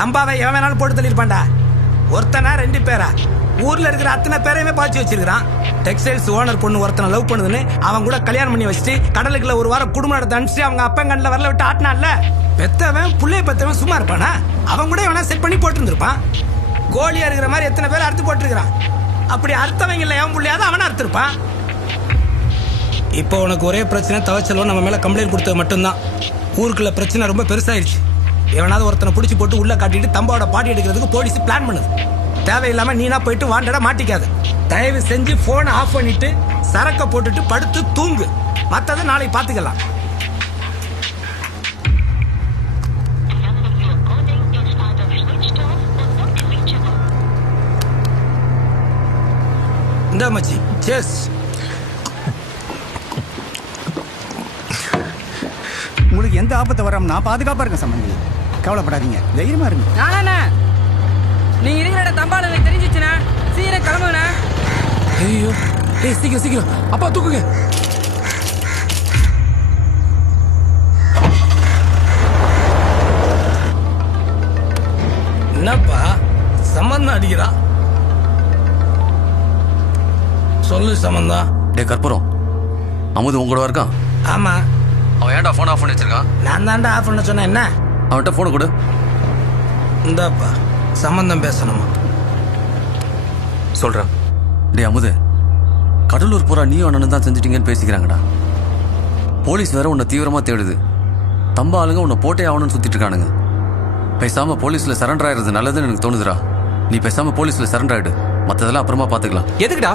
தம்பாவை எவன் வேணாலும் போட்டு தள்ளியிருப்பான்டா. ஒருத்தனா 2 பேரா? ஊர்ல இருக்கிற அத்தனை பேரையுமே பாய்ச்சி வச்சிருக்கான். டெக்ஸ்டைல்ஸ் ஓனர் பொண்ணு ஒருத்தனை லவ் பண்ணுதுன்னு அவன் கூட கல்யாணம் பண்ணி வச்சுட்டு கடலுக்குள்ள ஒரு வாரம் குடும்பம் நடத்த அனுப்பிச்சு அவங்க அப்பங்கண்ணில் வரல விட்டு ஆட்டினான்ல. பெத்தவன் புள்ளைய பெத்தவன் சும்மா இருப்பானா? அவன் கூட இவனா செட் பண்ணி போட்டுருந்துருப்பான். கோழியா இருக்கிற மாதிரி எத்தனை பேர் அறுத்து போட்டுருக்கான். அப்படி அறுத்தவங்க இல்லை எவன் புள்ளையாவது அவனா அறுத்திருப்பான். இப்போ உனக்கு ஒரே பிரச்சனை, தவச்சலும் நம்ம மேல கம்ப்ளைண்ட் கொடுத்தது மட்டும்தான். ஊருக்குள்ள பிரச்சனை ரொம்ப பெருசாயிருச்சு. எவனாவது ஒருத்தனை பிடிச்சி போட்டு உள்ள காட்டிட்டு தம்பாவோட பாட்டி எடுக்கிறதுக்கு போலீஸ் பிளான் பண்ணுது. தேவையில்லாம நீனா போயிட்டு வாண்டடா மாட்டிக்காது. தயவு செஞ்சு போனை ஆஃப் பண்ணிட்டு சரக்க போட்டுட்டு படுத்து தூங்கு. மற்றதை நாளைக்கு பார்த்துக்கலாம். இந்த மச்சி சேஸ். உங்களுக்கு எந்த ஆபத்து வராம நான் பாதுகாப்பா இருக்கேன் சம்பந்தி, கவலைப்படாதீங்க, தைரியமா இருங்க. நானா நீங்க இருக்கிற தம்பால எனக்கு தெரிஞ்சிச்சுனா சீக்கிரம் கிளம்புங்கண்ணா. ஐயோ ஏய் சீக்கிரம் சீக்கிரம் அப்பா தூக்குங்க. என்னப்பா சம்பந்தம் அடிக்கிறா? சொல்லு சம்பந்தம். டே கற்பூரம், அமுது உங்களோட இருக்கான்? ஆமா. அவன் ஏன்டா ஃபோன் ஆஃப் பண்ணி வச்சிருக்கான்? நான் தான்டா ஆஃப் பண்ண சொன்னேன். என்ன அவன்கிட்ட ஃபோனை கொடு. இந்தாப்பா சம்பந்தம் பேசணுமா? சொல்கிறேன். டே அமுது, கடலூர் பூரா நீயும் அண்ணனும் தான் செஞ்சிட்டீங்கன்னு பேசிக்கிறாங்கடா. போலீஸ் வேற உன்னை தீவிரமாக தேடுது. தம்ப ஆளுங்க உன்னை போட்டே ஆகணும்னு சுற்றிட்டு இருக்கானுங்க. பேசாமல் போலீஸில் சரண்டர் ஆயிடுறது நல்லதுன்னு எனக்கு தோணுதுடா. நீ பேசாமல் போலீஸில் சரண்டர் ஆகிடு, மற்றதெல்லாம் அப்புறமா பார்த்துக்கலாம். எதுக்குடா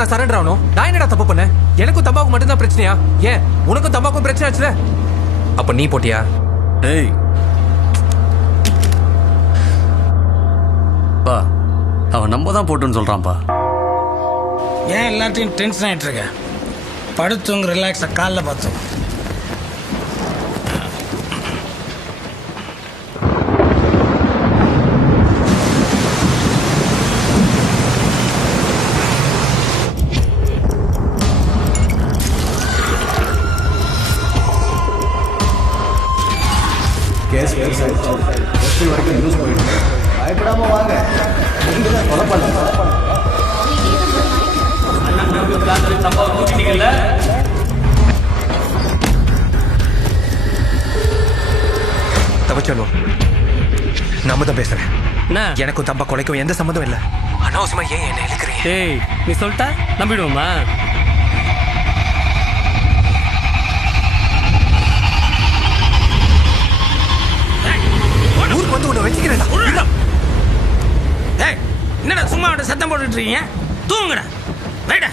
நான் சரண்டர் ஆகணும்? நான் என்னடா தப்பு பண்ணேன்? எனக்கும் தம்பாவுக்கு மட்டும்தான் பிரச்சனையா? ஏன் உனக்கும் தம்பாவுக்கும் பிரச்சனை ஆச்சுல? அப்ப நீ போட்டியா? டேய் பா, அவன் நம்ம தான் போட்டுன்னு சொல்கிறான்ப்பா. ஏன் எல்லாத்தையும் டென்ஷன் ஆகிட்டு இருக்க? படுத்துங்க, ரிலாக்ஸாக காலைல பார்த்தோம். கேஸ் வரைக்கும் நியூஸ் போயிடுங்க, பயப்படாம வாங்க. நீங்க தான் கொலை பண்ணல. தவச்சலோ, நாம தான் பேசுறேன். எனக்கும் தம்பா கொலைக்கும் எந்த சம்மந்தம் இல்லை. அனாவசியமா ஏன் என்ன இழுக்கிறீங்க? டேய் நீ சொல்லிட்டா நம்பிடுவோமா? ஊருக்கு வந்து உன்னை வச்சுக்கிறேன். என்னடா சும்மா சத்தம் போட்டுட்டு இருக்கீங்க? தூங்குடா, ரைடா.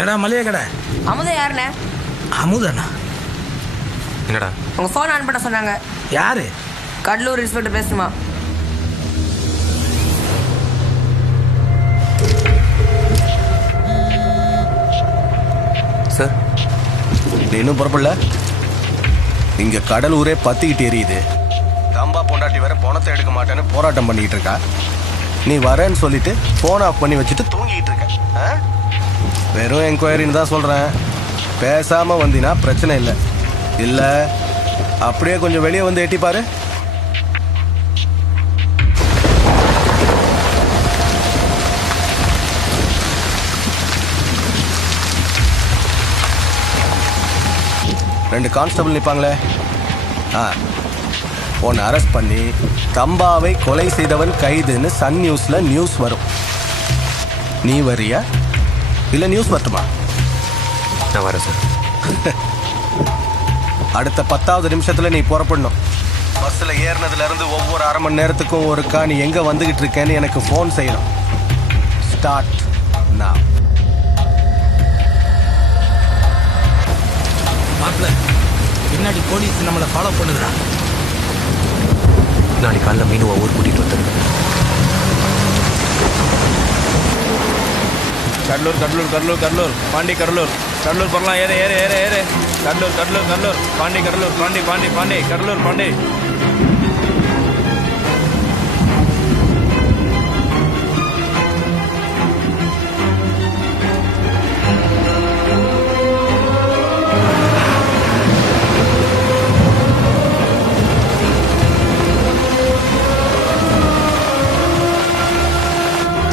என்னடா மளிகை கடை? அமுதா யாருண்ணே? அமுதனா? என்னடா உங்க ஃபோன் ஆன் பண்ண சொன்னாங்க. யாரு? கடலூர் இன்ஸ்பெக்டர் பேசுமா? சார், நீ இன்னும் புறப்படல? இங்க கடலூரே பத்திக்கிட்டு எரியுது. தம்பா பொண்டாட்டி வேற பணத்தை எடுக்க மாட்டேன்னு போராட்டம் பண்ணிக்கிட்டு இருக்கா. நீ வரேன்னு சொல்லிட்டு போன் ஆஃப் பண்ணி வச்சுட்டு தூங்கிட்டு இருக்க. வெறும் என்கொயரின்னு தான் சொல்றேன். பேசாம வந்தினா பிரச்சனை இல்லை. இல்ல அப்படியே கொஞ்சம் வெளியே வந்து எட்டி பாரு. ரெண்டு கான்ஸ்டபிள் நிற்பாங்களே, உன்னை அரெஸ்ட் பண்ணி தம்பாவை கொலை செய்தவன் கைதுன்னு சன் நியூஸ்ல நியூஸ் வரும். நீ வரியா இல்லை நியூஸ் வரட்டுமா? நான் வரேன் சார். அடுத்த 10வது நிமிஷத்துல நீ புறப்படணும். பஸ்ஸில் ஏறினதுல இருந்து ஒவ்வொரு அரை மணி நேரத்துக்கும் ஒருக்கா நீ எங்க வந்துகிட்டு இருக்கேன்னு எனக்கு ஃபோன் செய்யணும். Start now. ஃபாலோ பண்ணுதுடா. நாளைக்கு காலைல மீனுவை ஊர் கூட்டிகிட்டு வந்துடுங்க. கடலூர் கடலூர் கடலூர் கடலூர் பாண்டி கடலூர் கடலூர் போகலாம். ஏறு ஏறு ஏறு ஏறு. கடலூர் கடலூர் கடலூர் பாண்டி கடலூர் பாண்டி பாண்டி பாண்டி கடலூர் பாண்டி.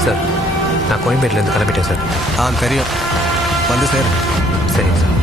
சார் நான் கோயம்பேட்டிலேருந்து கிளம்பிட்டேன் சார். தெரியும். வந்து சேரு. சரிங்க சார்.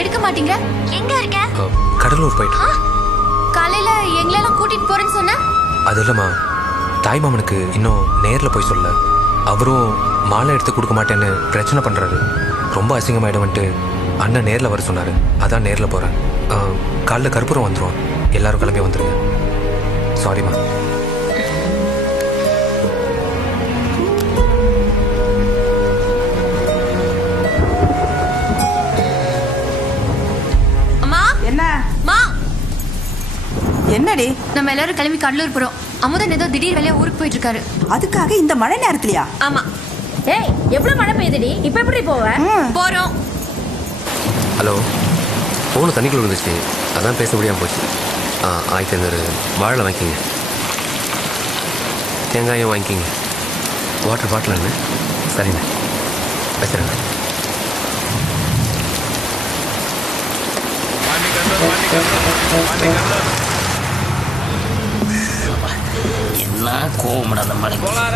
எடுக்க மாட்டீங்க. எங்க இருக்க? கடலூர் போயிட்டு. காலையில எங்களெல்லாம் கூட்டிட்டு போறேன்னு சொன்ன. அது இல்லம்மா, தாய் மாமனுக்கு இன்னும் நேர்ல போய் சொல்ல. அவரும் மாலை எடுத்து கொடுக்க மாட்டேன்னு பிரச்சனை பண்றாரு. ரொம்ப அசிங்கமாயிடும்ட்டு அண்ணன் நேர்ல வர சொன்னாரு. அதான் நேர்ல போறேன். காலைல கற்பூரம் வந்துடும். எல்லாரும் கிளம்பி வந்துருங்க. சாரிம்மா. என்னடி? நம்ம எல்லாரும் கிளம்பி கடலூர் போறோம். அமுதன் ஏதோ திடீர் வேலையா ஊருக்கு போயிட்டு இருக்காரு. அதுக்காக இந்த மழை நேரத்துலயா? ஆமா. ஏய், எவ்வளவு மழை பெய்யுதுடி? இப்ப எப்படி போவ? போறோம். ஹலோ, போன தண்ணிக்குள்ள இருந்துச்சு. அதான் பேச முடியாம போச்சு. ஆயிரத்தி ஐநூறு வாழை வாங்கிக்கிங்க. தேங்காயும் வாங்கிக்கிங்க. வாட்டர் பாட்டில் என்ன? சரிண்ணே, வச்சுருங்க. என்ன கோவம் அந்த மலை போலாம்.